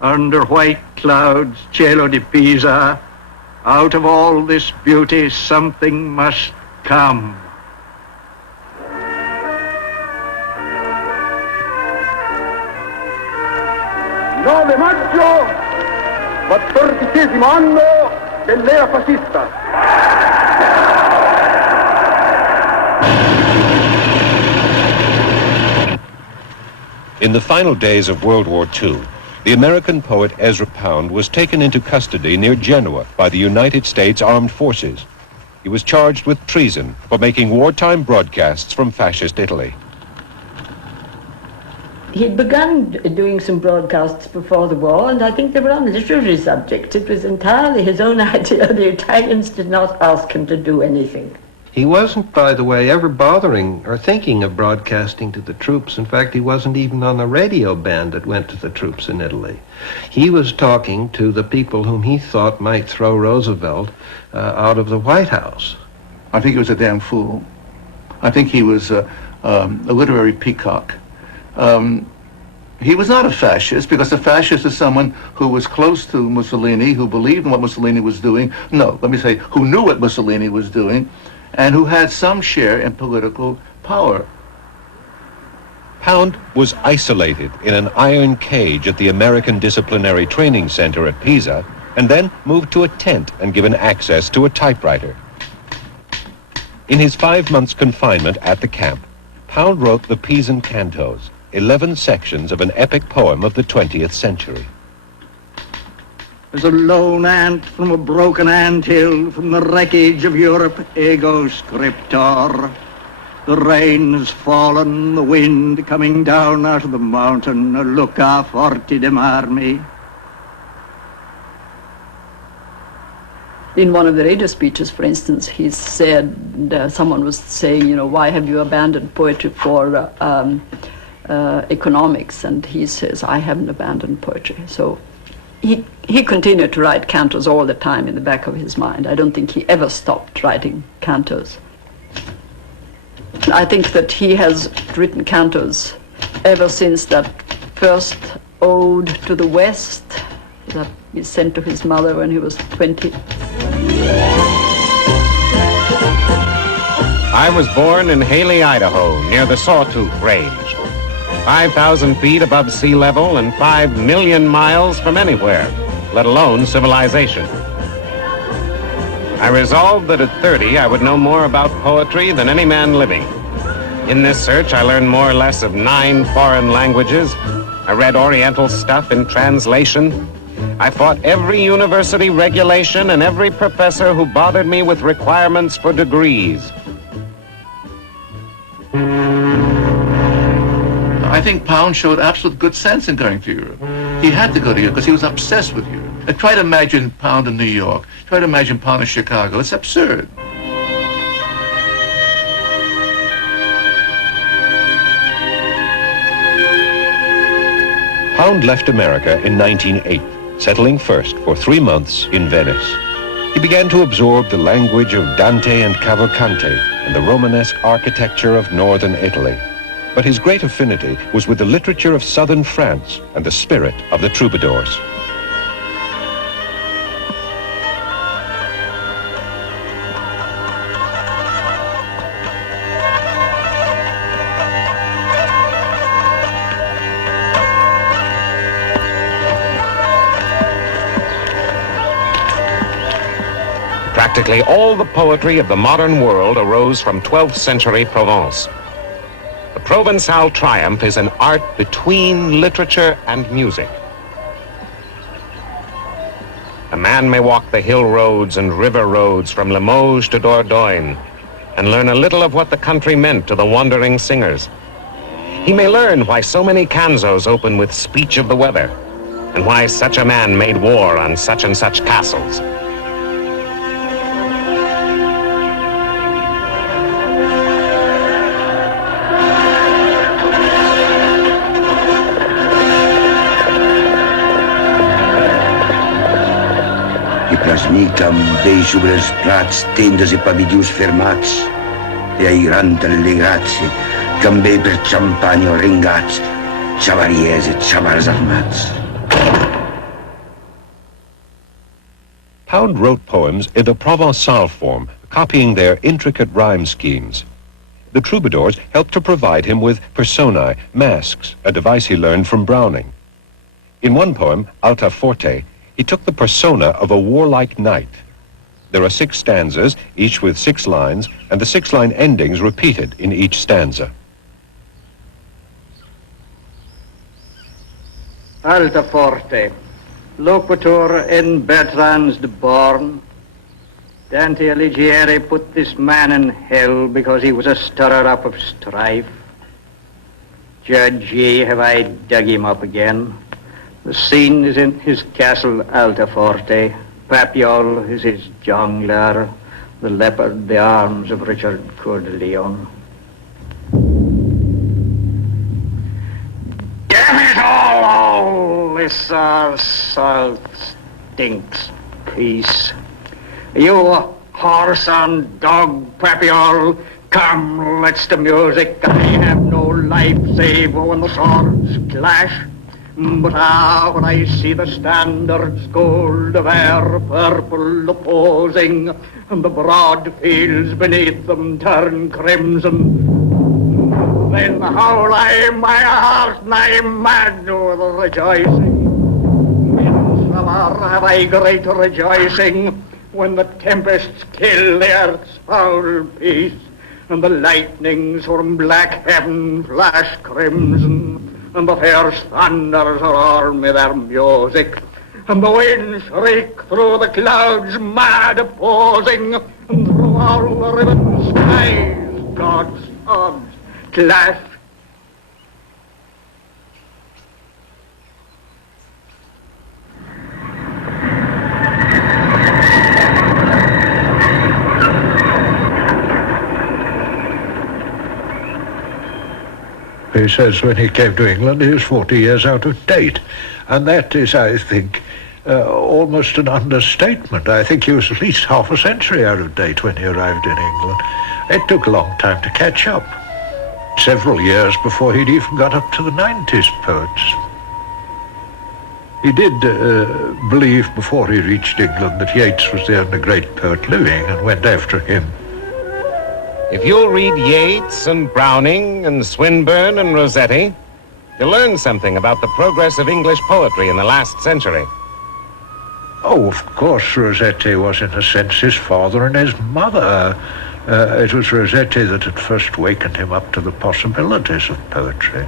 under white clouds, cielo di Pisa, out of all this beauty something must come. 9 maggio, 14° anno dell'era fascista. In the final days of World War II, the American poet Ezra Pound was taken into custody near Genoa by the United States Armed Forces. He was charged with treason for making wartime broadcasts from fascist Italy. He'd begun doing some broadcasts before the war, and I think they were on literary subjects. It was entirely his own idea. The Italians did not ask him to do anything. He wasn't, by the way, ever bothering or thinking of broadcasting to the troops. In fact, he wasn't even on the radio band that went to the troops in Italy. He was talking to the people whom he thought might throw Roosevelt out of the White House. I think he was a damn fool. I think he was a literary peacock. He was not a fascist, because a fascist is someone who was close to Mussolini, who believed in what Mussolini was doing. No, let me say, who knew what Mussolini was doing, and who had some share in political power. Pound was isolated in an iron cage at the American Disciplinary Training Center at Pisa, and then moved to a tent and given access to a typewriter. In his 5 months' confinement at the camp, Pound wrote the Pisan Cantos, 11 sections of an epic poem of the 20th century. As a lone ant from a broken anthill, from the wreckage of Europe, ego scriptor. The rain has fallen, the wind coming down out of the mountain, Lucca forti de marmi. In one of the radio speeches, for instance, he said, someone was saying, why have you abandoned poetry for economics? And he says, I haven't abandoned poetry. So he continued to write cantos all the time in the back of his mind. I don't think he ever stopped writing cantos. I think that he has written cantos ever since that first ode to the West that he sent to his mother when he was 20. I was born in Haley, Idaho, near the Sawtooth Range. 5,000 feet above sea level and 5 million miles from anywhere, let alone civilization. I resolved that at 30 I would know more about poetry than any man living. In this search I learned more or less of 9 foreign languages. I read Oriental stuff in translation. I fought every university regulation and every professor who bothered me with requirements for degrees. I think Pound showed absolute good sense in going to Europe. He had to go to Europe because he was obsessed with Europe. And try to imagine Pound in New York. Try to imagine Pound in Chicago. It's absurd. Pound left America in 1908, settling first for 3 months in Venice. He began to absorb the language of Dante and Cavalcanti and the Romanesque architecture of northern Italy. But his great affinity was with the literature of southern France and the spirit of the troubadours. Practically all the poetry of the modern world arose from 12th century Provence. The Provençal triumph is an art between literature and music. A man may walk the hill roads and river roads from Limoges to Dordogne and learn a little of what the country meant to the wandering singers. He may learn why so many canzos open with speech of the weather and why such a man made war on such and such castles. Plasmicam bei sobre els plats, tendes i pavidius fermats, e airanten le grazie, cambè per xampany o ringats, xavariers e xavars armats. Pound wrote poems in the Provençal form, copying their intricate rhyme schemes. The troubadours helped to provide him with personae, masks, a device he learned from Browning. In one poem, Alta Forte, he took the persona of a warlike knight. There are 6 stanzas, each with 6 lines, and the 6-line endings repeated in each stanza. Alta Forte, loquitur in Bertrand's de Born. Dante Alighieri put this man in hell because he was a stirrer-up of strife. Judge ye, have I dug him up again? The scene is in his castle Altaforte. Papiol is his jongler, the leopard, the arms of Richard Coeur de Lion. Damn it all this salt stinks. Peace. You horse and dog, Papiol, come, let's the music. I have no life save when the swords clash. But when I see the standards gold of air, purple opposing, and the broad fields beneath them turn crimson, then howl I my heart nigh mad with rejoicing. In summer have I great rejoicing, when the tempests kill the earth's foul peace, and the lightnings from black heaven flash crimson, and the fierce thunders around me their music, and the winds shriek through the clouds mad opposing, and through all the riven skies God's swords clash. He says when he came to England he was 40 years out of date. And that is, I think, almost an understatement. I think he was at least half a century out of date when he arrived in England. It took a long time to catch up. Several years before he'd even got up to the 90s poets. He did believe before he reached England that Yeats was the only great poet living and went after him. If you'll read Yeats and Browning and Swinburne and Rossetti, you'll learn something about the progress of English poetry in the last century. Oh, of course, Rossetti was in a sense his father and his mother. It was Rossetti that had first wakened him up to the possibilities of poetry.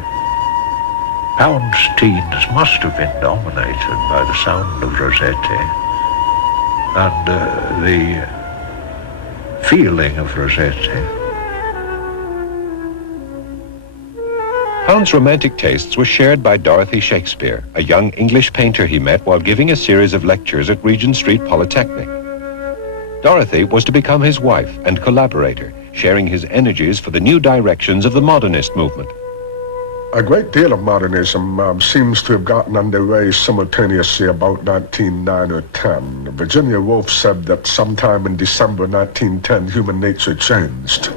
Pound's teens must have been dominated by the sound of Rossetti and the feeling of Rossetti. Pound's romantic tastes were shared by Dorothy Shakespeare, a young English painter he met while giving a series of lectures at Regent Street Polytechnic. Dorothy was to become his wife and collaborator, sharing his energies for the new directions of the modernist movement. A great deal of modernism seems to have gotten underway simultaneously about 1909 or 10. Virginia Woolf said that sometime in December 1910, human nature changed.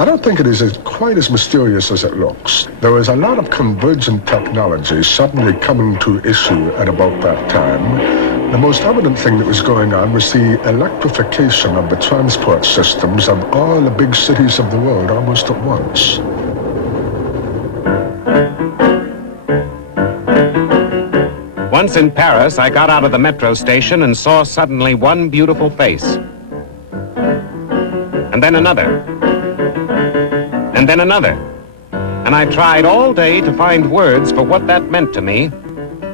I don't think it is quite as mysterious as it looks. There was a lot of convergent technology suddenly coming to issue at about that time. The most evident thing that was going on was the electrification of the transport systems of all the big cities of the world almost at once. Once in Paris, I got out of the metro station and saw suddenly one beautiful face. And then another. And then another. And I tried all day to find words for what that meant to me,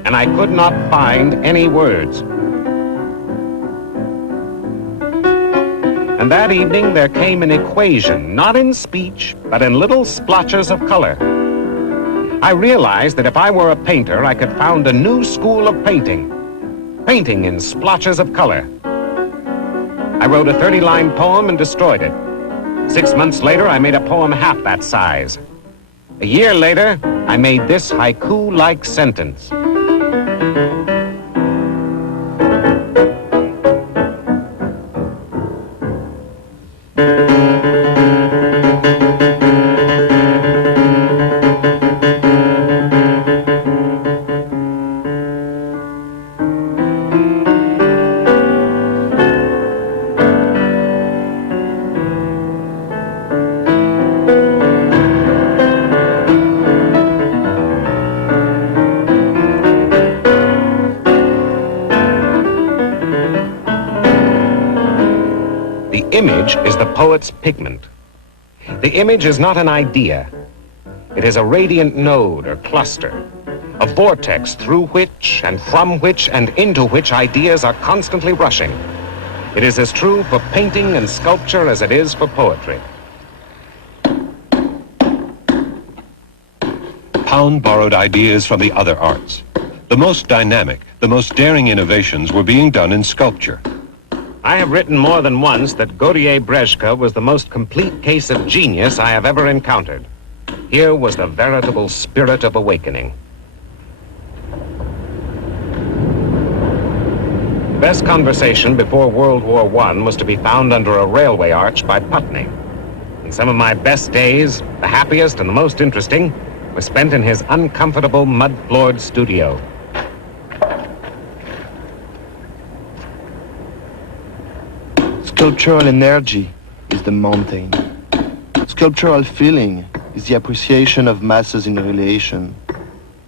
and I could not find any words. And that evening there came an equation, not in speech, but in little splotches of color. I realized that if I were a painter, I could found a new school of painting. Painting in splotches of color. I wrote a 30-line poem and destroyed it. 6 months later, I made a poem half that size. A year later, I made this haiku-like sentence. image is the poet's pigment. The image is not an idea. It is a radiant node or cluster, a vortex through which and from which and into which ideas are constantly rushing. It is as true for painting and sculpture as it is for poetry. Pound borrowed ideas from the other arts. The most dynamic, the most daring innovations were being done in sculpture. I have written more than once that Gaudier-Brezhka was the most complete case of genius I have ever encountered. Here was the veritable spirit of awakening. The best conversation before World War I was to be found under a railway arch by Putney. And some of my best days, the happiest and the most interesting, were spent in his uncomfortable mud-floored studio. Sculptural energy is the mountain. Sculptural feeling is the appreciation of masses in relation.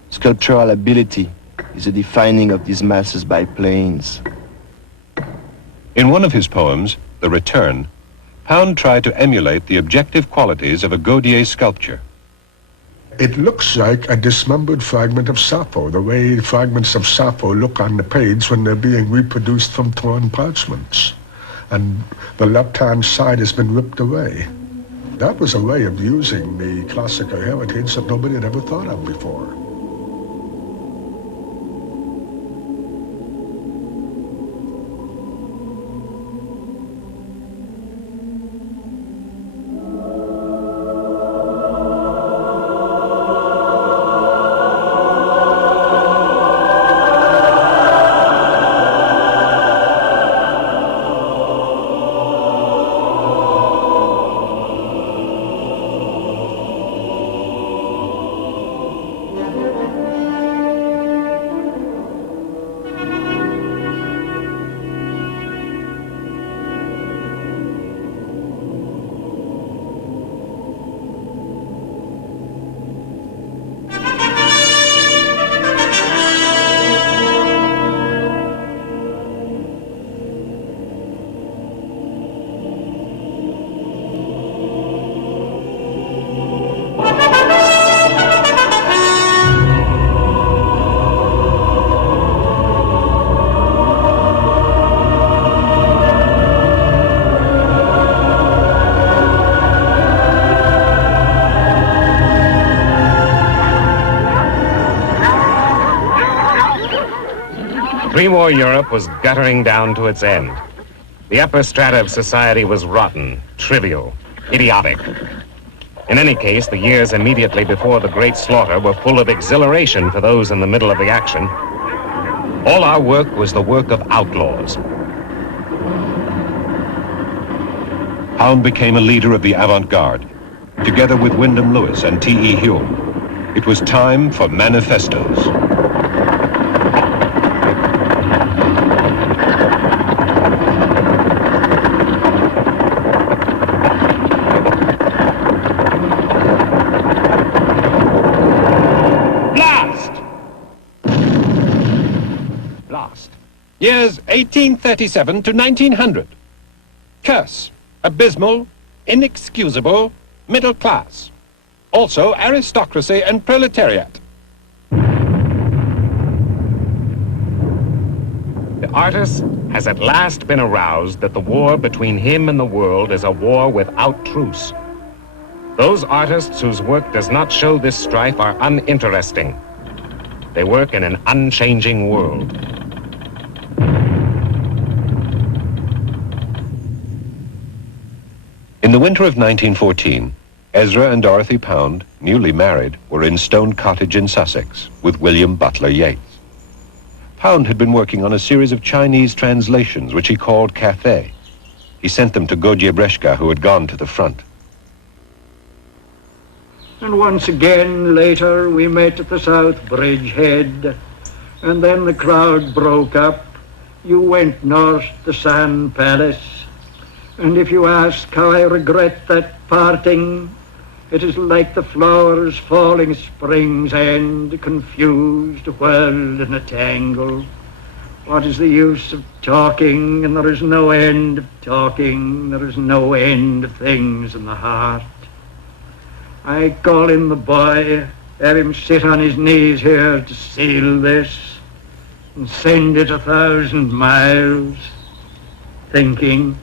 Sculptural ability is the defining of these masses by planes. In one of his poems, The Return, Pound tried to emulate the objective qualities of a Gaudier sculpture. It looks like a dismembered fragment of Sappho, the way fragments of Sappho look on the page when they're being reproduced from torn parchments. And the left-hand side has been ripped away. That was a way of using the classical heritage that nobody had ever thought of before. Pre-war Europe was guttering down to its end. The upper strata of society was rotten, trivial, idiotic. In any case, the years immediately before the Great Slaughter were full of exhilaration for those in the middle of the action. All our work was the work of outlaws. Pound became a leader of the avant-garde, together with Wyndham Lewis and T.E. Hume. It was time for manifestos. Years 1837 to 1900. Curse, abysmal, inexcusable, middle class. Also aristocracy and proletariat. The artist has at last been aroused that the war between him and the world is a war without truce. Those artists whose work does not show this strife are uninteresting. They work in an unchanging world. In the winter of 1914, Ezra and Dorothy Pound, newly married, were in Stone Cottage in Sussex with William Butler Yeats. Pound had been working on a series of Chinese translations which he called Cathay. He sent them to Gaudier-Brezhka, who had gone to the front. And once again, later, we met at the South Bridge Head, and then the crowd broke up. You went north to Sand Palace. And if you ask how I regret that parting, it is like the flowers falling spring's end, confused, whirled in a tangle. What is the use of talking, and there is no end of talking, there is no end of things in the heart. I call in the boy, have him sit on his knees here to seal this, and send it 1,000 miles, thinking.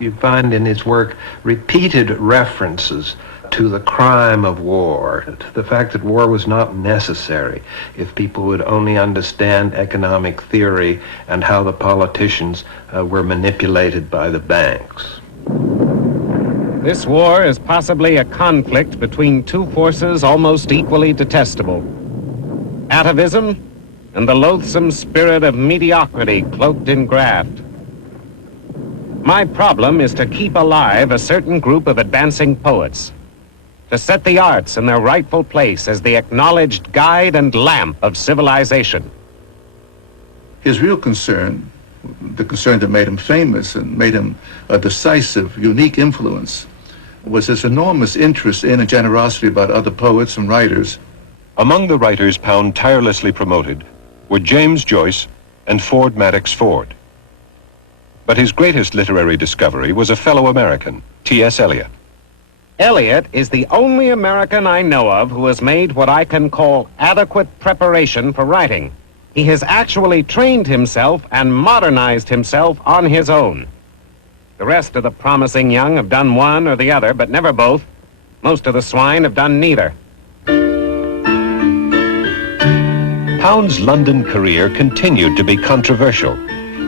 You find in his work repeated references to the crime of war, to the fact that war was not necessary if people would only understand economic theory and how the politicians were manipulated by the banks. This war is possibly a conflict between two forces almost equally detestable: atavism and the loathsome spirit of mediocrity cloaked in graft. My problem is to keep alive a certain group of advancing poets, to set the arts in their rightful place as the acknowledged guide and lamp of civilization. His real concern, the concern that made him famous and made him a decisive, unique influence, was his enormous interest in and generosity about other poets and writers. Among the writers Pound tirelessly promoted were James Joyce and Ford Madox Ford. But his greatest literary discovery was a fellow American, T.S. Eliot. Eliot is the only American I know of who has made what I can call adequate preparation for writing. He has actually trained himself and modernized himself on his own. The rest of the promising young have done one or the other, but never both. Most of the swine have done neither. Pound's London career continued to be controversial.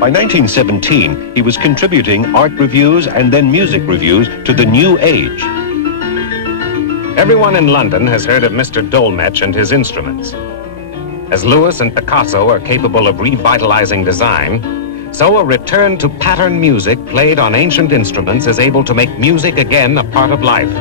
By 1917, he was contributing art reviews and then music reviews to the New Age. Everyone in London has heard of Mr. Dolmetsch and his instruments. As Lewis and Picasso are capable of revitalizing design, so a return to pattern music played on ancient instruments is able to make music again a part of life.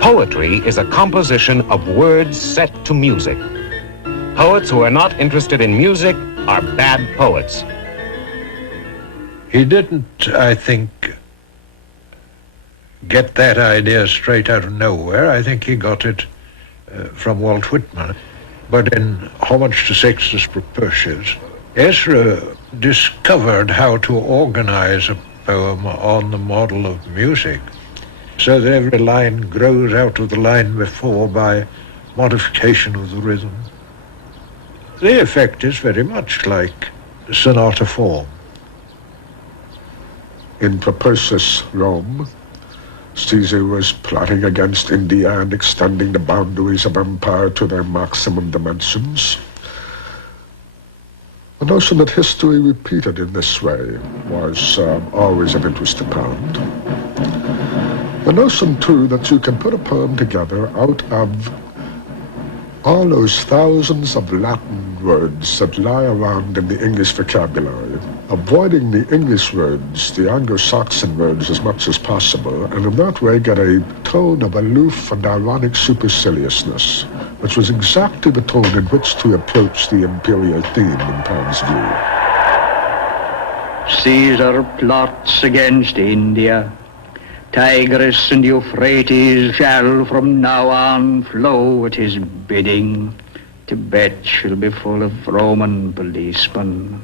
Poetry is a composition of words set to music. Poets who are not interested in music are bad poets. He didn't, I think, get that idea straight out of nowhere. I think he got it from Walt Whitman. But in Homage to Sextus Propertius, Ezra discovered how to organize a poem on the model of music, so that every line grows out of the line before by modification of the rhythm. The effect is very much like sonata form. In Propertius' Rome, Caesar was plotting against India and extending the boundaries of empire to their maximum dimensions. The notion that history repeated in this way was always of interest to Pound. The notion, too, that you can put a poem together out of all those thousands of Latin words that lie around in the English vocabulary, avoiding the English words, the Anglo-Saxon words as much as possible, and in that way get a tone of aloof and ironic superciliousness, which was exactly the tone in which to approach the imperial theme in Pound's view. Caesar plots against India. Tigris and Euphrates shall from now on flow at his bidding. Tibet shall be full of Roman policemen.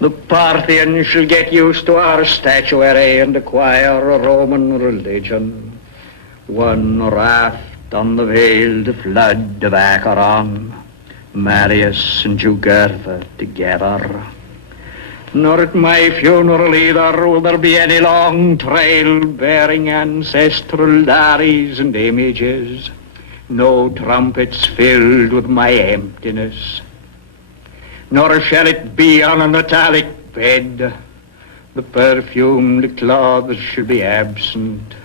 The Parthians shall get used to our statuary and acquire a Roman religion. One raft on the veiled flood of Acheron, Marius and Jugurtha together. Nor at my funeral either will there be any long trail bearing ancestral diaries and images, no trumpets filled with my emptiness. Nor shall it be on an italic bed, the perfumed cloths shall be absent.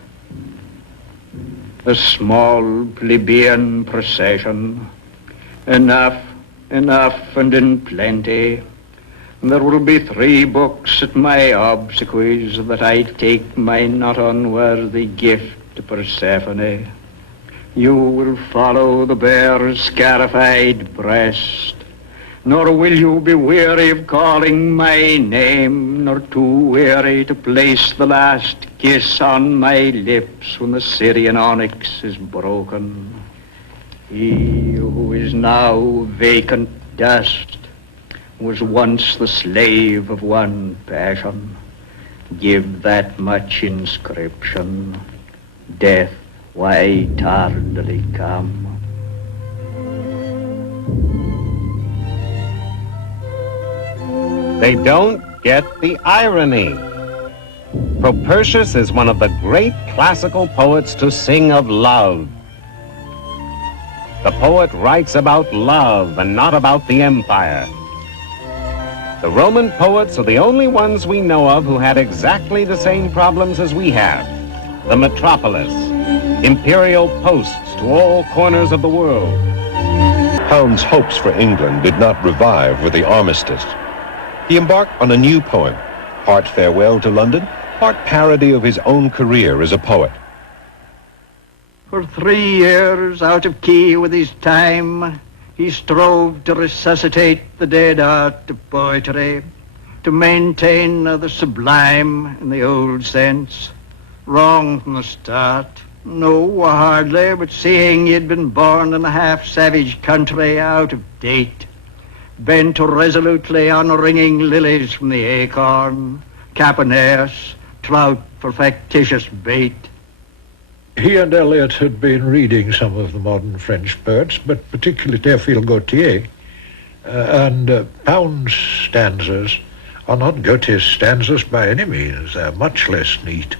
A small plebeian procession, enough and in plenty. There will be 3 books at my obsequies that I take my not unworthy gift to Persephone. You will follow the bare scarified breast, Nor will you be weary of calling my name, nor too weary to place the last kiss on my lips when the Syrian onyx is broken. He who is now vacant dust was once the slave of one passion. Give that much inscription, death, why tardily come? They don't get the irony. Propertius is one of the great classical poets to sing of love. The poet writes about love and not about the empire. The Roman poets are the only ones we know of who had exactly the same problems as we have. The metropolis, imperial posts to all corners of the world. Pound's hopes for England did not revive with the armistice. He embarked on a new poem, part farewell to London, part parody of his own career as a poet. For 3 years, out of key with his time, he strove to resuscitate the dead art of poetry, to maintain the sublime in the old sense. Wrong from the start. No, hardly, but seeing he had been born in a half-savage country, out of date. Bent resolutely on wringing lilies from the acorn, Capaneus, trout for factitious bait. He and Eliot had been reading some of the modern French poets, but particularly Théophile Gautier, and Pound's stanzas are not Gautier's stanzas by any means. They're much less neat.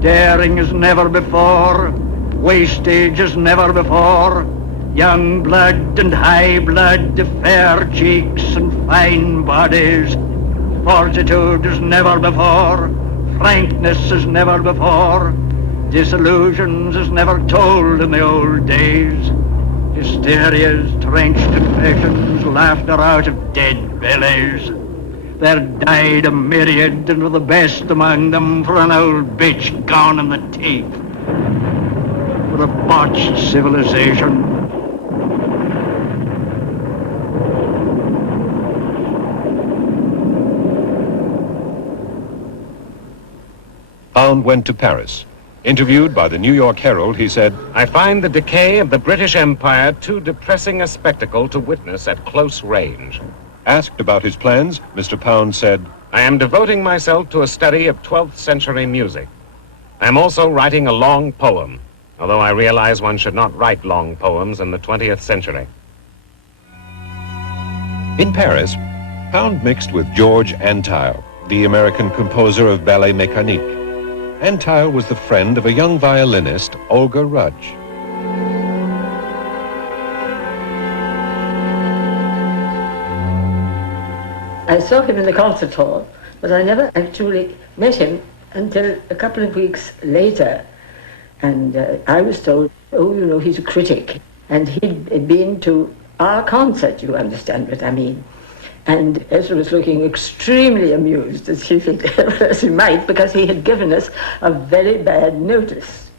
Daring as never before, wastage as never before, young blood and high blood, fair cheeks and fine bodies, fortitude as never before, frankness as never before, disillusions as never told in the old days, hysterias, trenched confessions, laughter out of dead bellies. There died a myriad, and were the best among them for an old bitch gone in the teeth, for a botched civilization. Pound went to Paris. Interviewed by the New York Herald, he said, I find the decay of the British Empire too depressing a spectacle to witness at close range. Asked about his plans, Mr. Pound said, I am devoting myself to a study of 12th century music. I am also writing a long poem, although I realize one should not write long poems in the 20th century. In Paris, Pound mixed with George Antheil, the American composer of Ballet Mécanique. Antheil was the friend of a young violinist, Olga Rudge. I saw him in the concert hall, but I never actually met him until a couple of weeks later. And I was told, oh, you know, he's a critic. And he'd been to our concert, you understand what I mean. And Ezra was looking extremely amused, as he might, because he had given us a very bad notice.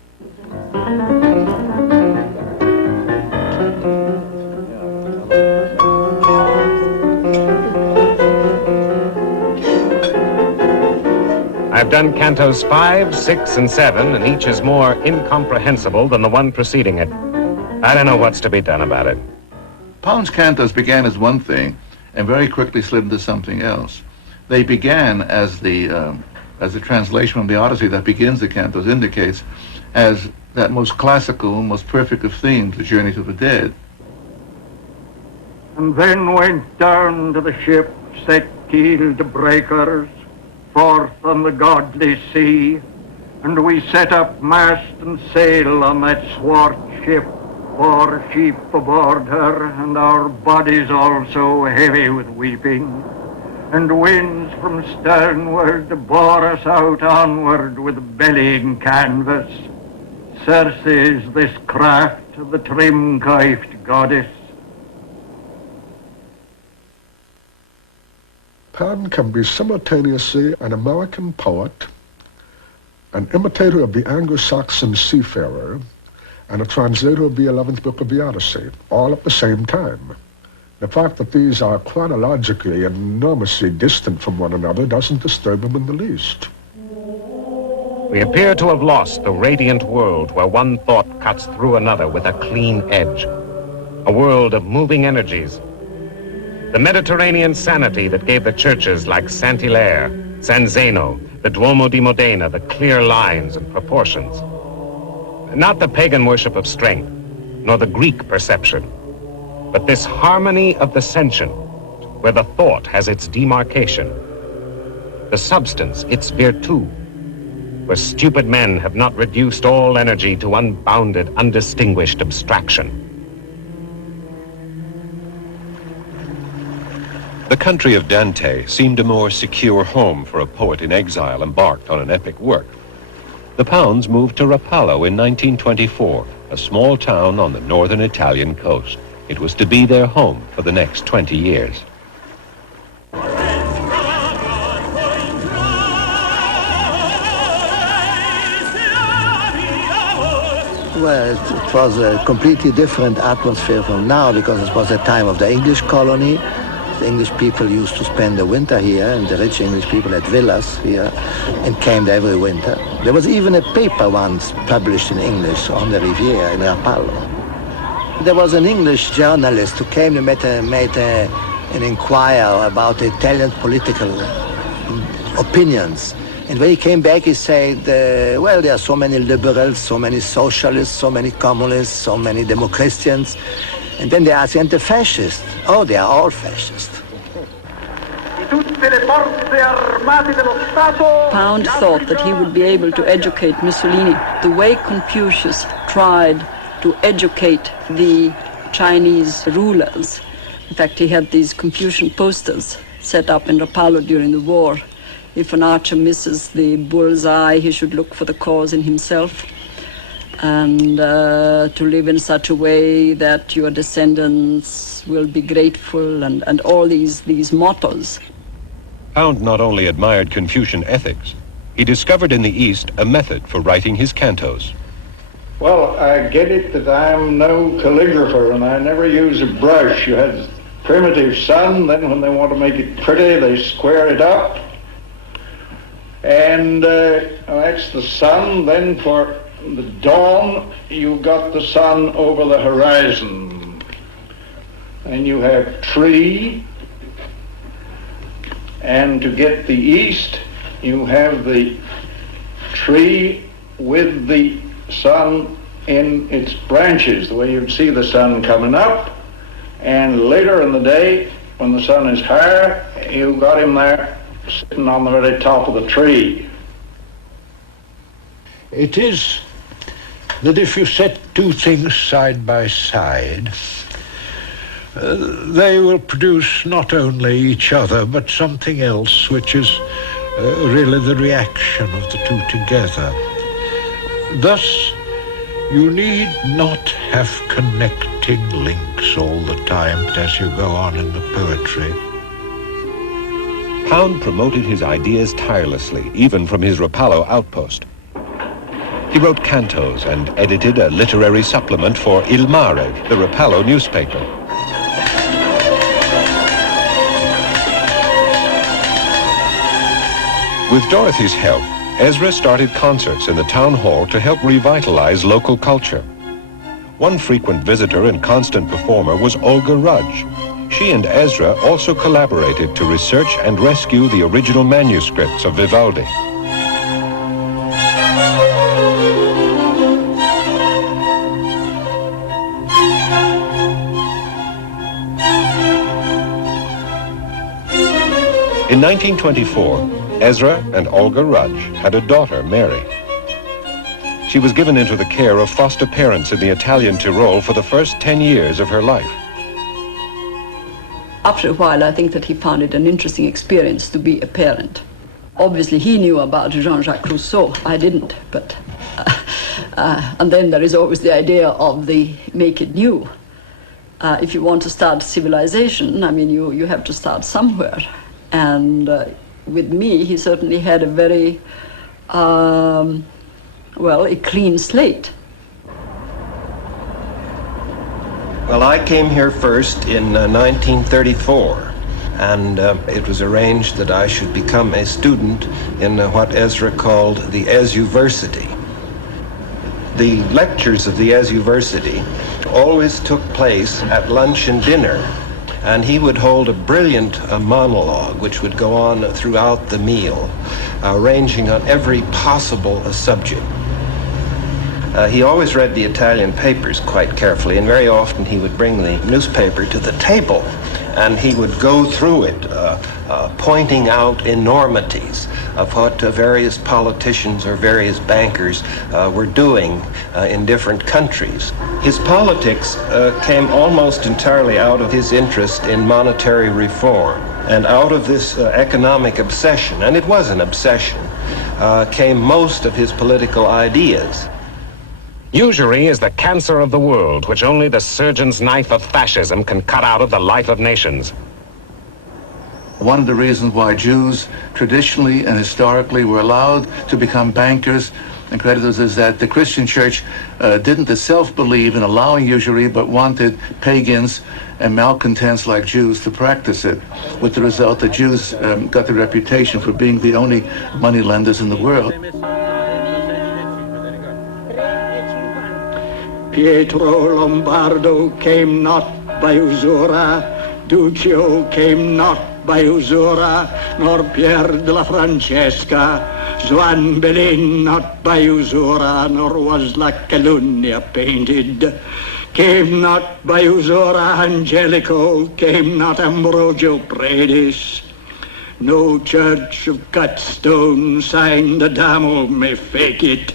I've done cantos 5, 6, and 7, and each is more incomprehensible than the one preceding it. I don't know what's to be done about it. Pound's cantos began as one thing and very quickly slid into something else. They began as the translation from the Odyssey that begins the cantos indicates, as that most classical, most perfect of themes, the journey to the dead. And then went down to the ship, set keel to breakers, forth on the godly sea, and we set up mast and sail on that swart ship, 4 sheep aboard her, and our bodies also heavy with weeping, and winds from sternward bore us out onward with bellying canvas. Circe is this craft, the trim-coifed goddess. Pound can be simultaneously an American poet, an imitator of the Anglo-Saxon seafarer, and a translator of the 11th book of the Odyssey, all at the same time. The fact that these are chronologically enormously distant from one another doesn't disturb him in the least. We appear to have lost the radiant world where one thought cuts through another with a clean edge. A world of moving energies. The Mediterranean sanity that gave the churches like Saint-Hilaire, San Zeno, the Duomo di Modena, the clear lines and proportions. Not the pagan worship of strength, nor the Greek perception, but this harmony of the sentient, where the thought has its demarcation, the substance its virtu, where stupid men have not reduced all energy to unbounded, undistinguished abstraction. The country of Dante seemed a more secure home for a poet in exile embarked on an epic work. The Pounds moved to Rapallo in 1924, a small town on the northern Italian coast. It was to be their home for the next 20 years. Well, it was a completely different atmosphere from now because it was the time of the English colony. The English people used to spend the winter here, and the rich English people had villas here and came there every winter. There was even a paper once published in English on the Riviera in Rapallo. There was an English journalist who came to made an inquiry about the Italian political opinions. And when he came back, he said, well, there are so many liberals, so many socialists, so many communists, so many Democristians. And then they asked, and the fascists? Oh, they are all fascists. Pound thought that he would be able to educate Mussolini the way Confucius tried to educate the Chinese rulers. In fact, he had these Confucian posters set up in Rapallo during the war. If an archer misses the bullseye, he should look for the cause in himself, and to live in such a way that your descendants will be grateful, and all these mottos. Pound not only admired Confucian ethics, he discovered in the East a method for writing his cantos. Well, I get it that I'm no calligrapher and I never use a brush. You had primitive sun, then when they want to make it pretty, they square it up. And that's the sun. Then for the dawn, you got the sun over the horizon. And you have tree. And to get the east, you have the tree with the sun in its branches, the way you'd see the sun coming up. And later in the day, when the sun is higher, you got him there sitting on the very top of the tree. It is that if you set two things side by side, they will produce not only each other, but something else, which is really the reaction of the two together. Thus, you need not have connecting links all the time as you go on in the poetry. Pound promoted his ideas tirelessly, even from his Rapallo outpost. He wrote cantos and edited a literary supplement for Il Mare, the Rapallo newspaper. With Dorothy's help, Ezra started concerts in the town hall to help revitalize local culture. One frequent visitor and constant performer was Olga Rudge. She and Ezra also collaborated to research and rescue the original manuscripts of Vivaldi. In 1924, Ezra and Olga Rudge had a daughter, Mary. She was given into the care of foster parents in the Italian Tyrol for the first 10 years of her life. After a while, I think that he found it an interesting experience to be a parent. Obviously, he knew about Jean-Jacques Rousseau. I didn't, but... and then there is always the idea of the make it new. If you want to start civilization, I mean, you have to start somewhere. And with me, he certainly had a very, a clean slate. Well, I came here first in 1934, and it was arranged that I should become a student in what Ezra called the Ezuversity. The lectures of the Ezuversity always took place at lunch and dinner, and he would hold a brilliant monologue which would go on throughout the meal, ranging on every possible subject. He always read the Italian papers quite carefully, and very often he would bring the newspaper to the table, and he would go through it, pointing out enormities of what various politicians or various bankers were doing in different countries. His politics came almost entirely out of his interest in monetary reform, and out of this economic obsession, and it was an obsession, came most of his political ideas. Usury is the cancer of the world, which only the surgeon's knife of fascism can cut out of the life of nations. One of the reasons why Jews traditionally and historically were allowed to become bankers and creditors is that the Christian church didn't itself believe in allowing usury, but wanted pagans and malcontents like Jews to practice it, with the result that Jews got the reputation for being the only moneylenders in the world. Pietro Lombardo came not by usura, Duccio came not by usura, nor Pier della Francesca, Juan Bellin not by usura, nor was La Calunnia painted. Came not by usura Angelico, came not Ambrogio Predis. No church of cut stone signed Adamo may fake it.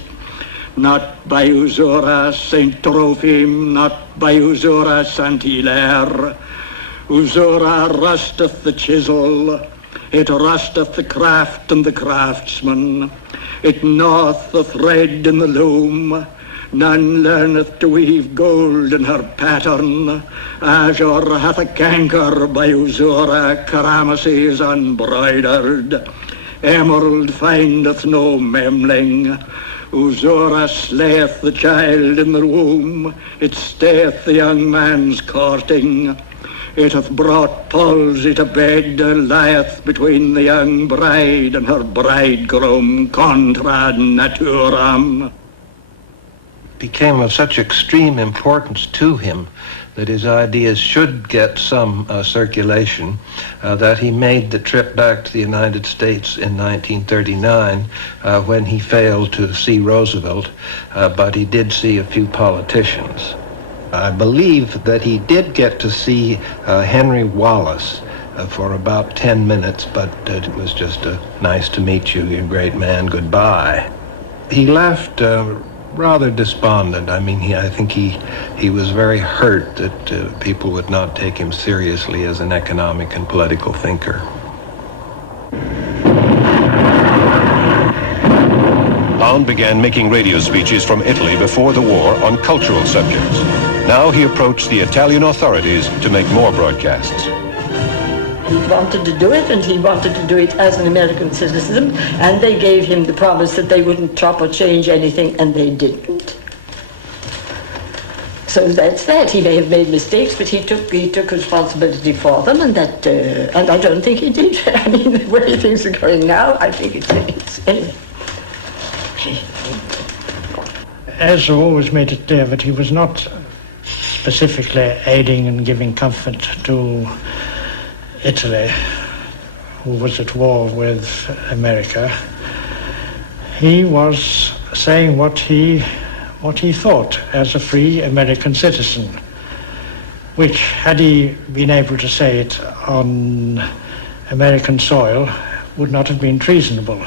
Not by usura Saint Trophim, not by usura Saint Hilaire. Usura rusteth the chisel, it rusteth the craft and the craftsman. It gnaweth the thread in the loom. None learneth to weave gold in her pattern. Azure hath a canker by usura, Karamasi is unbroidered. Emerald findeth no memling. Usura slayeth the child in the womb, it stayeth the young man's courting. It hath brought palsy to bed, lieth between the young bride and her bridegroom, contra naturam. Became of such extreme importance to him that his ideas should get some circulation, that he made the trip back to the United States in 1939 when he failed to see Roosevelt, but he did see a few politicians. I believe that he did get to see Henry Wallace for about 10 minutes, but it was just nice to meet you, you great man, goodbye. He left rather despondent. I mean, I think he was very hurt that people would not take him seriously as an economic and political thinker. Pound began making radio speeches from Italy before the war on cultural subjects. Now he approached the Italian authorities to make more broadcasts. He wanted to do it, and he wanted to do it as an American citizen, and they gave him the promise that they wouldn't chop or change anything, and they didn't. So that's that. He may have made mistakes, but he took responsibility for them, and that and I don't think he did. I mean, the way things are going now, I think it's anyway. Ezra always made it clear that he was not specifically aiding and giving comfort to Italy, who was at war with America. He was saying what he thought as a free American citizen, which, had he been able to say it on American soil, would not have been treasonable.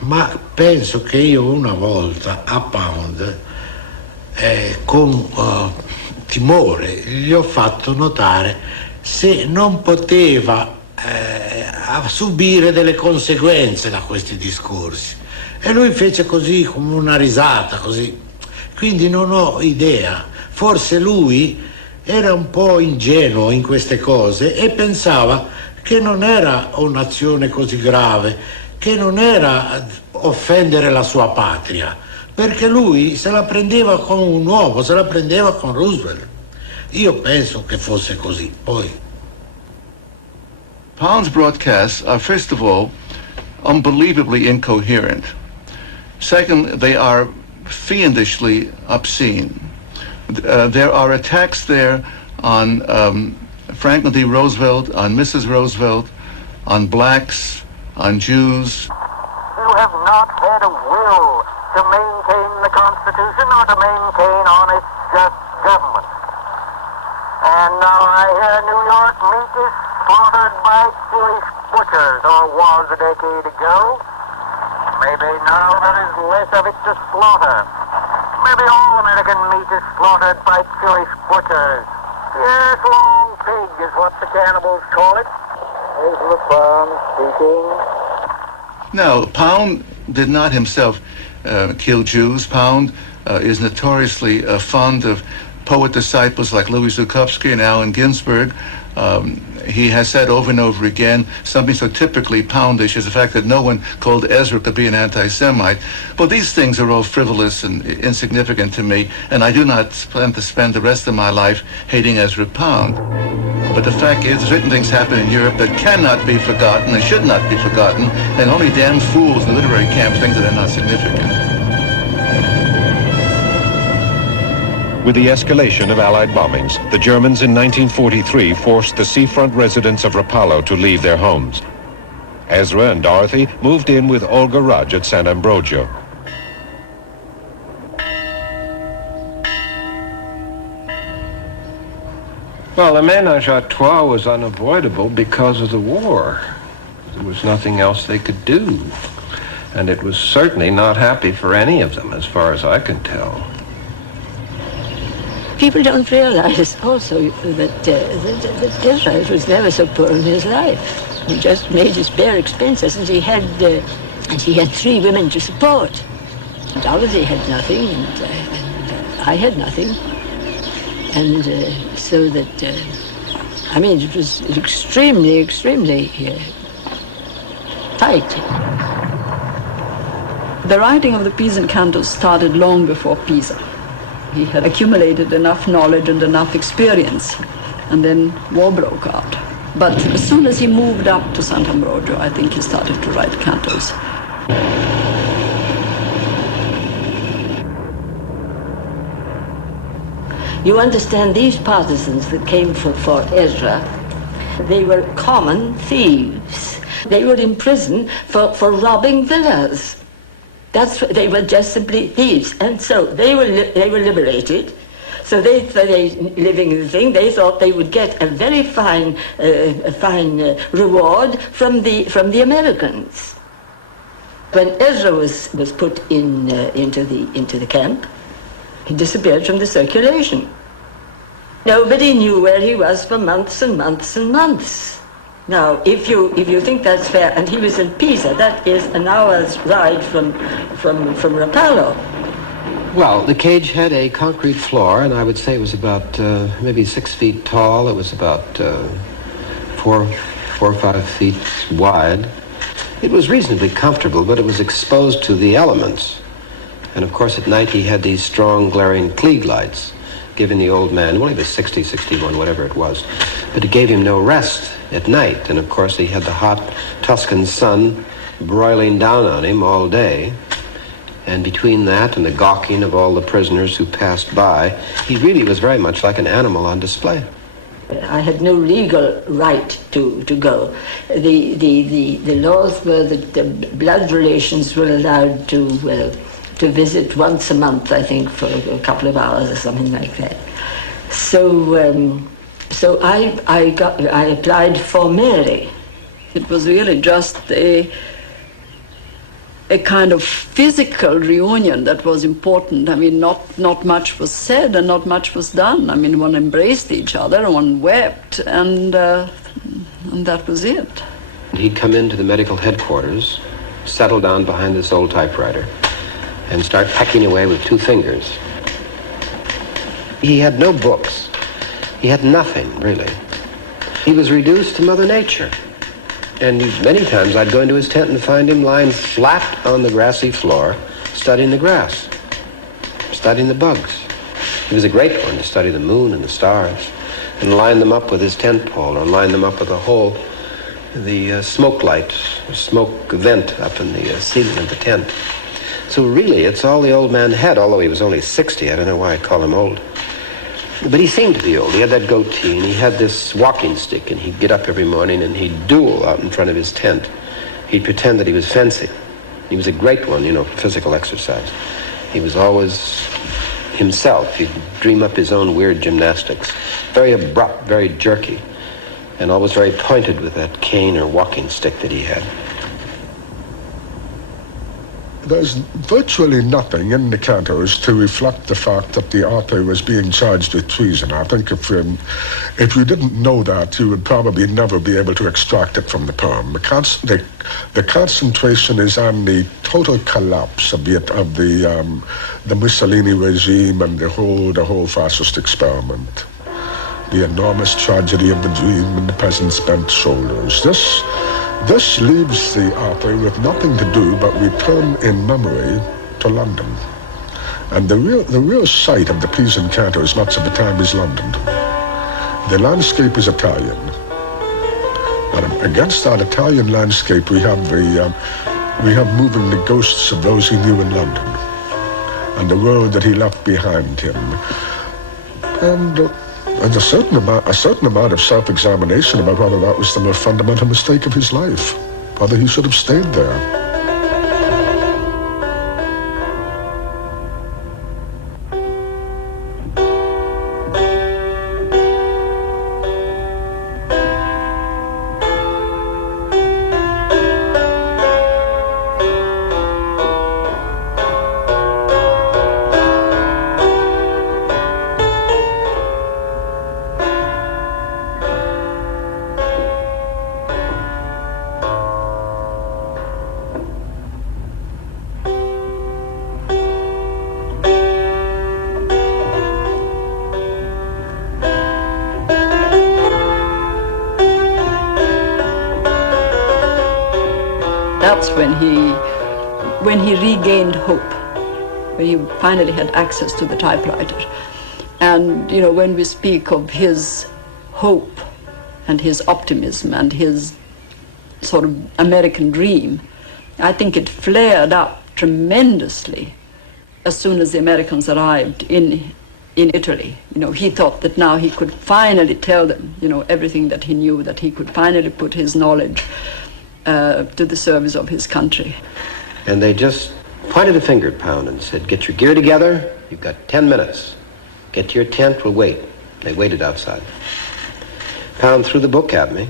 Ma penso che io una volta a Pound, con timore, gli ho fatto notare se non poteva subire delle conseguenze da questi discorsi. E lui fece così, come una risata, così. Quindi non ho idea. Forse lui era un po' ingenuo in queste cose e pensava che non era un'azione così grave, che non era offendere la sua patria, perché lui se la prendeva con un uomo, se la prendeva con Roosevelt. Io penso che fosse così. Poi Pound's broadcasts are, first of all, unbelievably incoherent. Second, they are fiendishly obscene. There are attacks there on Franklin D. Roosevelt, on Mrs. Roosevelt, on blacks, on Jews. You have not had a will to maintain the Constitution or to maintain honest, just government. And now I hear New York meat is slaughtered by Jewish butchers, or was a decade ago. Maybe now there is less of it to slaughter. Maybe all American meat is slaughtered by Jewish butchers. Yes, long pig is what the cannibals call it. Ezra speaking. No, Pound did not himself kill Jews. Pound is notoriously fond of poet disciples like Louis Zukowski and Allen Ginsberg. He has said over and over again something so typically Poundish as the fact that no one called Ezra could be an anti-Semite. But these things are all frivolous and insignificant to me, and I do not plan to spend the rest of my life hating Ezra Pound. But the fact is, certain things happen in Europe that cannot be forgotten and should not be forgotten, and only damn fools in the literary camps think that they're not significant. With the escalation of Allied bombings, the Germans in 1943 forced the seafront residents of Rapallo to leave their homes. Ezra and Dorothy moved in with Olga Rudge at San Ambrogio. Well, the ménage à trois was unavoidable because of the war. There was nothing else they could do. And it was certainly not happy for any of them, as far as I can tell. People don't realize also that Ezra was never so poor in his life. He just made his bare expenses, and he had 3 women to support. Dorothy had nothing, and I had nothing. And so that, it was extremely, extremely tight. The writing of the Pisan cantos started long before Pisa. He had accumulated enough knowledge and enough experience, and then war broke out. But as soon as he moved up to Sant'Ambrogio, I think he started to write cantos. You understand, these partisans that came for Ezra, they were common thieves. They were in prison for robbing villas. They were just simply thieves, and so they were liberated. So they living in the thing, they thought they would get a very fine reward from the Americans. When Ezra was put into the camp, he disappeared from the circulation. Nobody knew where he was for months and months and months. Now, if you think that's fair, and he was in Pisa, that is an hour's ride from Rapallo. Well, the cage had a concrete floor, and I would say it was about maybe 6 feet tall. It was about 4 or 5 feet wide. It was reasonably comfortable, but it was exposed to the elements. And of course, at night he had these strong, glaring Klieg lights, giving the old man, well, he was 60, 61, whatever it was, but it gave him no rest at night. And of course, he had the hot Tuscan sun broiling down on him all day. And between that and the gawking of all the prisoners who passed by, he really was very much like an animal on display. I had no legal right to go. The laws were that the blood relations were allowed to visit once a month, I think, for a couple of hours or something like that. So I applied for Mary. It was really just a kind of physical reunion that was important. I mean, not much was said and not much was done. I mean, one embraced each other, one wept, and that was it. He'd come into the medical headquarters, settle down behind this old typewriter, and start pecking away with 2 fingers. He had no books. He had nothing, really. He was reduced to Mother Nature. And many times I'd go into his tent and find him lying flat on the grassy floor, studying the grass, studying the bugs. He was a great one to study the moon and the stars and line them up with his tent pole or line them up with the smoke light, smoke vent up in the ceiling of the tent. So really, it's all the old man had, although he was only 60. I don't know why I call him old. But he seemed to be old. He had that goatee, and he had this walking stick, and he'd get up every morning, and he'd duel out in front of his tent. He'd pretend that he was fencing. He was a great one, for physical exercise. He was always himself. He'd dream up his own weird gymnastics. Very abrupt, very jerky, and always very pointed with that cane or walking stick that he had. There's virtually nothing in the cantos to reflect the fact that the author was being charged with treason. I think if you didn't know that, you would probably never be able to extract it from the poem. The concentration is on the total collapse of the Mussolini regime and the whole fascist experiment. The enormous tragedy of the dream and the peasant's bent shoulders. This leaves the author with nothing to do but return in memory to London. And the real site of the Pisan cantos much of the time is London. The landscape is Italian. And against that Italian landscape we have moving the ghosts of those he knew in London and the world that he left behind him. And a certain amount of self-examination about whether that was the most fundamental mistake of his life, whether he should have stayed there. That's when he regained hope, when he finally had access to the typewriter. And, when we speak of his hope and his optimism and his sort of American dream, I think it flared up tremendously as soon as the Americans arrived in Italy. He thought that now he could finally tell them, everything that he knew, that he could finally put his knowledge to the service of his country. And they just pointed a finger at Pound and said, get your gear together, you've got 10 minutes. Get to your tent, we'll wait. They waited outside. Pound threw the book at me,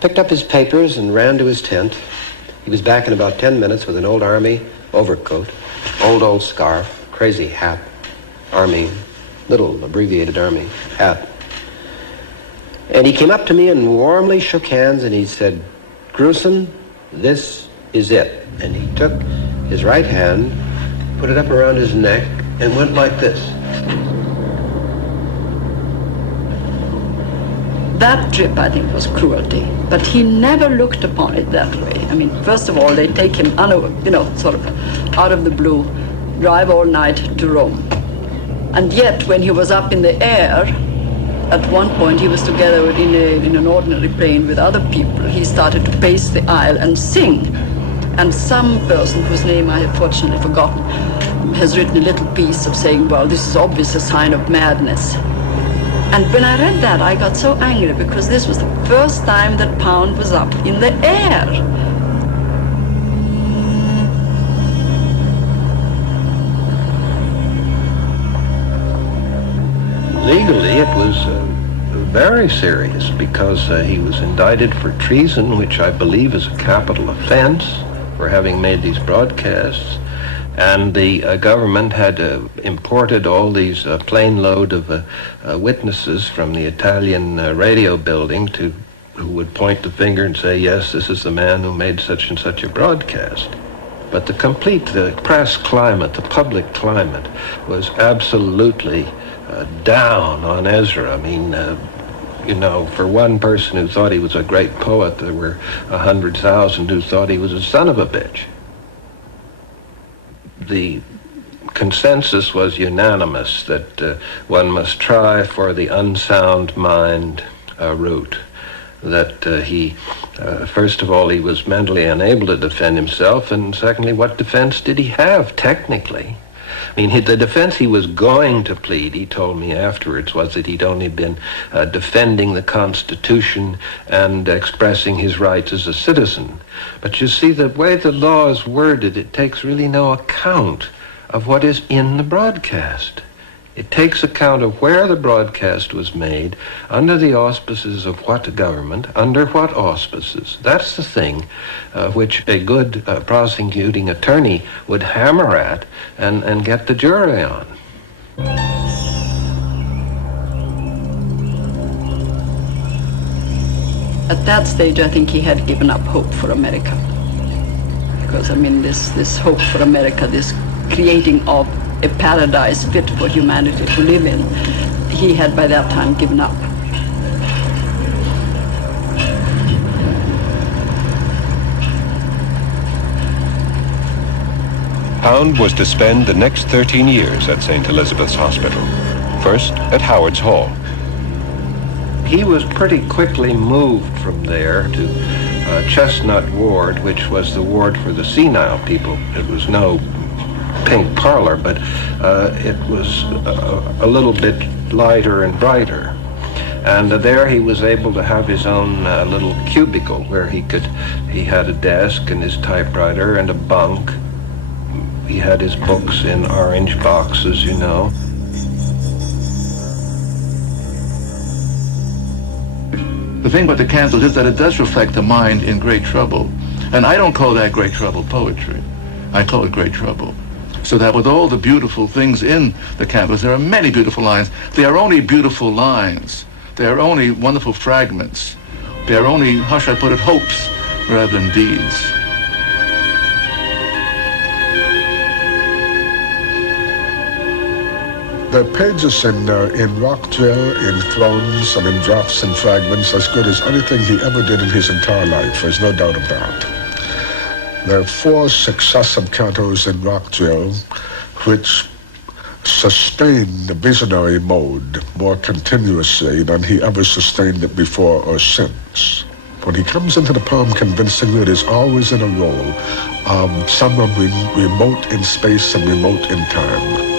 picked up his papers and ran to his tent. He was back in about 10 minutes with an old army overcoat, old scarf, crazy hat, army, little abbreviated army hat. And he came up to me and warmly shook hands and he said, Gruson, this is it. And he took his right hand, put it up around his neck, and went like this. That trip, I think, was cruelty, but he never looked upon it that way. I mean, first of all, they take him, sort of out of the blue, drive all night to Rome. And yet, when he was up in the air, at one point he was together in an ordinary plane with other people. He started to pace the aisle and sing. And some person, whose name I have fortunately forgotten, has written a little piece of saying, well, this is obviously a sign of madness. And when I read that, I got so angry because this was the first time that Pound was up in the air. Legally, it was very serious because he was indicted for treason, which I believe is a capital offense for having made these broadcasts. And the government had imported all these plane load of witnesses from the Italian radio building who would point the finger and say, yes, this is the man who made such and such a broadcast. But the press climate, the public climate, was absolutely down on Ezra. I mean, for one person who thought he was a great poet, there were 100,000 who thought he was a son of a bitch. The consensus was unanimous that one must try for the unsound mind route. That he, first of all, he was mentally unable to defend himself, and secondly, what defense did he have technically? I mean, the defense he was going to plead, he told me afterwards, was that he'd only been defending the Constitution and expressing his rights as a citizen. But you see, the way the law is worded, it takes really no account of what is in the broadcast. It takes account of where the broadcast was made, under the auspices of what government, under what auspices. That's the thing which a good prosecuting attorney would hammer at and get the jury on. At that stage, I think he had given up hope for America. Because, I mean, this hope for America, this creating of a paradise fit for humanity to live in, he had by that time given up. Pound was to spend the next 13 years at St. Elizabeth's Hospital. First at Howard's Hall. He was pretty quickly moved from there to Chestnut Ward, which was the ward for the senile people. It was no pink parlor, but it was a little bit lighter and brighter. And there he was able to have his own little cubicle where he had a desk and his typewriter and a bunk. He had his books in orange boxes, you know. The thing about the cantos is that it does reflect a mind in great trouble. And I don't call that great trouble poetry. I call it great trouble. So that with all the beautiful things in the cantos, there are many beautiful lines. They are only beautiful lines. They are only wonderful fragments. They are only, how should I put it, hopes rather than deeds. The pages in Rock Drill, in Thrones, and in Drafts and Fragments as good as anything he ever did in his entire life. There's no doubt of that. There are 4 successive cantos in Rock Drill which sustain the visionary mode more continuously than he ever sustained it before or since. When he comes into the poem convincingly, it is always in a role of someone remote in space and remote in time.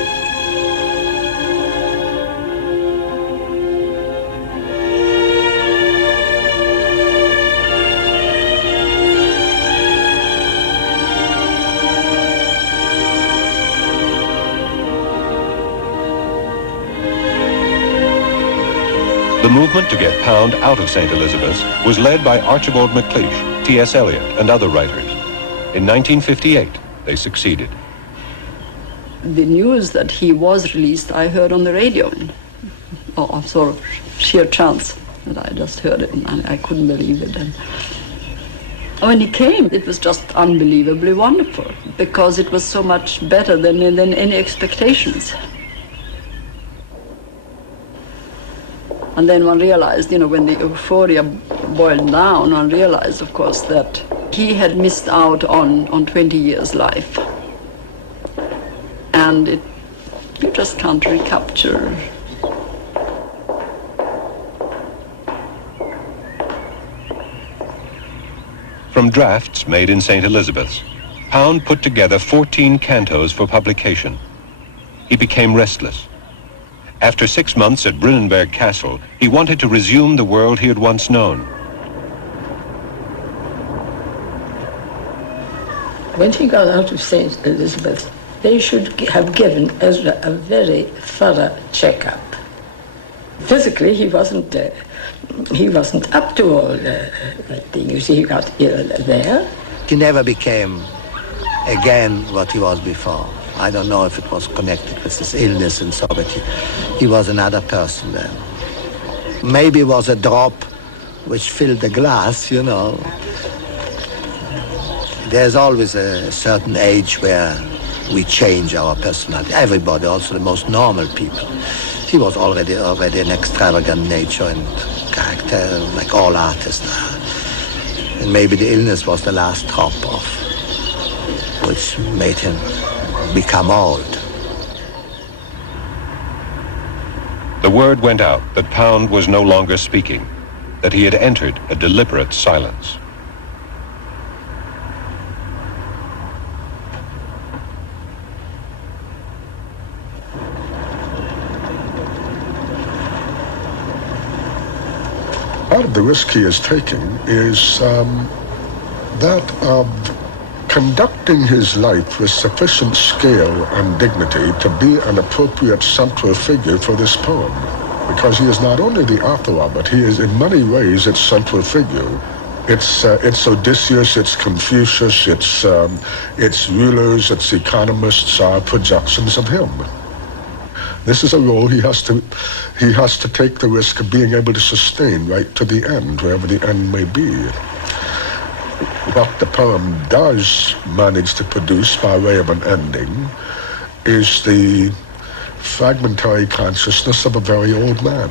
The movement to get Pound out of St. Elizabeth's was led by Archibald MacLeish, T.S. Eliot, and other writers. In 1958, they succeeded. The news that he was released, I heard on the radio. Sort of sheer chance that I just heard it, and I couldn't believe it. And when he came, it was just unbelievably wonderful, because it was so much better than any expectations. And then one realized, when the euphoria boiled down, one realized, of course, that he had missed out on 20 years' life. And you just can't recapture. From drafts made in St. Elizabeth's, Pound put together 14 cantos for publication. He became restless. After 6 months at Brunenberg Castle, he wanted to resume the world he had once known. When he got out of St. Elizabeth, they should have given Ezra a very thorough checkup. Physically, he wasn't up to all that thing. You see, he got ill there. He never became again what he was before. I don't know if it was connected with his illness and so, but he was another person then. Maybe it was a drop which filled the glass, There's always a certain age where we change our personality. Everybody, also the most normal people. He was already an extravagant nature and character, like all artists are. And maybe the illness was the last drop which made him become old. The word went out that Pound was no longer speaking, that he had entered a deliberate silence. Part of the risk he is taking is that of conducting his life with sufficient scale and dignity to be an appropriate central figure for this poem. Because he is not only the author of it, he is in many ways its central figure. It's Odysseus, it's Confucius, it's rulers, it's economists are projections of him. This is a role he has to take the risk of being able to sustain right to the end, wherever the end may be. What the poem does manage to produce by way of an ending is the fragmentary consciousness of a very old man.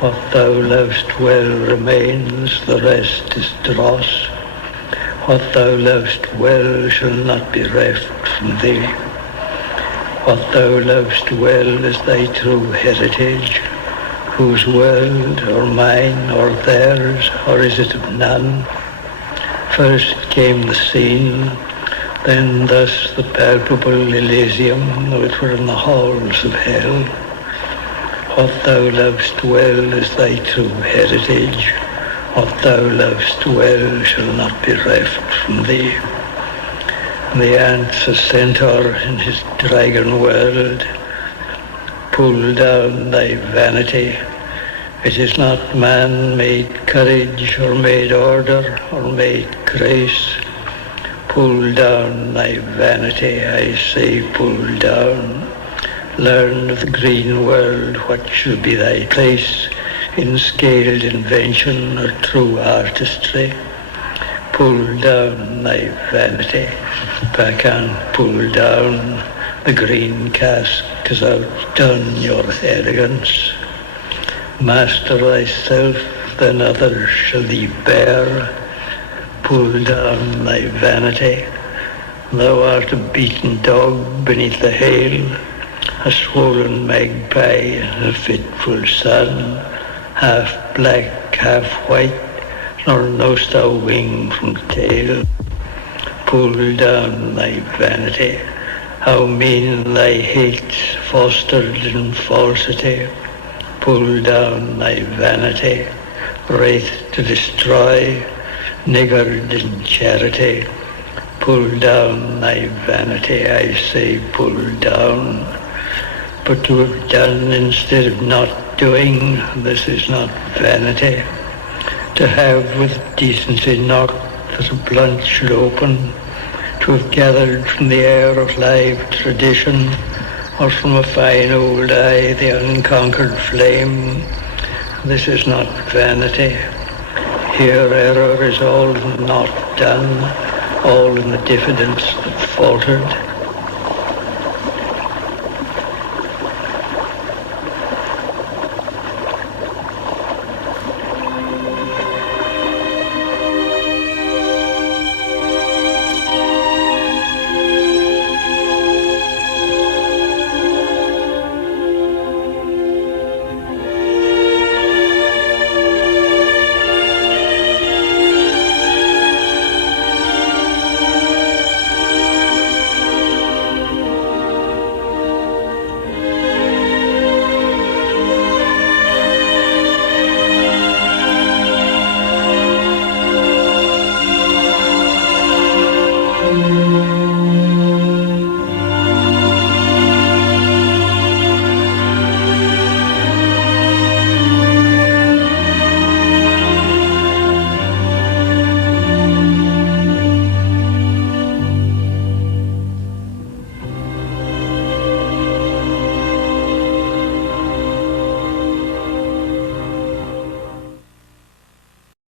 What thou lovest well remains, the rest is dross. What thou lovest well shall not be reft from thee. What thou lovest well is thy true heritage, whose world, or mine, or theirs, or is it of none? First came the scene, then thus the palpable Elysium, though it were in the halls of hell. What thou lovest well is thy true heritage, what thou lovest well shall not be reft from thee. The ant's a centaur in his dragon world. Pull down thy vanity. It is not man made courage, or made order, or made grace. Pull down thy vanity, I say pull down. Learn of the green world what shall be thy place in scaled invention or true artistry. Pull down thy vanity, Bacchant, pull down. The green cask has outdone your arrogance. Master thyself, then others shall thee bear. Pull down thy vanity. Thou art a beaten dog beneath the hail, a swollen magpie in a fitful sun, half black, half white, nor know'st thou wing from tail. Pull down thy vanity, how mean thy hates fostered in falsity. Pull down thy vanity, wraith to destroy, niggard in charity. Pull down thy vanity, I say pull down. But to have done instead of not doing, this is not vanity. To have with decency knocked that a blunt should open, to have gathered from the air of live tradition, or from a fine old eye the unconquered flame, this is not vanity. Here error is all not done, all in the diffidence that faltered.